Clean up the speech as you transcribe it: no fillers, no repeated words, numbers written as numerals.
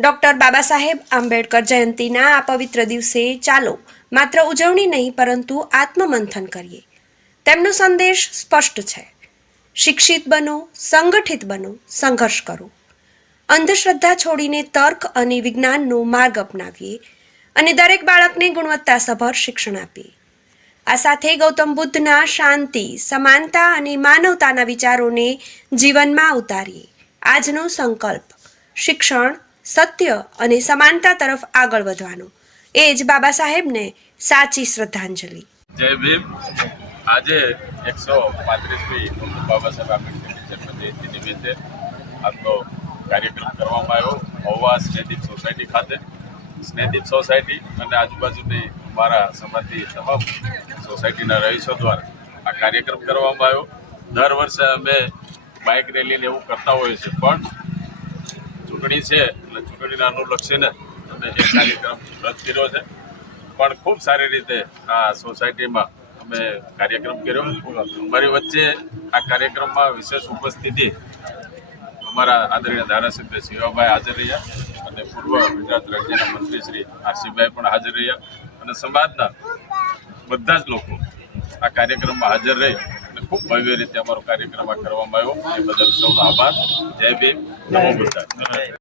Doctor Baba Saheb Ambedkar જયંતીના આ પવિત્ર દિવસે ચાલો માત્ર ઉજવણી નહીં પરંતુ આત્મમંથન કરીએ. તેમનો સંદેશ સ્પષ્ટ છે. શિક્ષિત બનો, સંગઠિત બનો, સંઘર્ષ કરો. અંધશ્રદ્ધા છોડીને તર્ક અને વિજ્ઞાનનો માર્ગ અપનાવીએ અને દરેક બાળકને ગુણવત્તાસભર શિક્ષણ આપીએ. આ સાથે ગૌતમ બુદ્ધના શાંતિ, સમાનતા અને માનવતાના વિચારોને જીવનમાં ઉતારીએ. આજનો સંકલ્પ શિક્ષણ, સત્ય અને સમાનતા તરફ આગળ વધવાનો. એ જ બાબા સાહેબને સાચી શ્રદ્ધાંજલિ. જય ભીમ. આજે 135મી બાબા સાહેબ આંબેડકરની જન્મજયંતિ નિમિત્તે આજનો કાર્યક્રમ કરવામાં આવ્યો મહુવા સ્નેહદીપ સોસાયટી ખાતે. સ્નેહદીપ સોસાયટી અને આજુબાજુની મારા સમાજની તમામ સોસાયટીના રહીશો દ્વારા આ કાર્યક્રમ કરવામાં આવ્યો. દર વર્ષે અમે બાઇક રેલીને એવું કરતા હોઈએ છીએ, પણ ચૂંટણી છે એટલે ચૂંટણીને અનુલક્ષીને અમે એ કાર્યક્રમ રદ કર્યો છે. પણ ખૂબ સારી રીતે આ સોસાયટીમાં અમે કાર્યક્રમ કર્યો. અમારી વચ્ચે આ કાર્યક્રમમાં વિશેષ ઉપસ્થિતિ અમારા આદરણીય ધારાસભ્ય શિવાભાઈ હાજર રહ્યા અને પૂર્વ ગુજરાત રાજ્યના મંત્રી શ્રી આરસીભાઈ પણ હાજર રહ્યા અને સમાજના બધા જ લોકો આ કાર્યક્રમમાં હાજર રહી અને ખૂબ ભવ્ય રીતે અમારો કાર્યક્રમ કરવામાં આવ્યો. એ બદલ સૌનો આભાર. જય ભીમ, નમો બુદ્ધાય.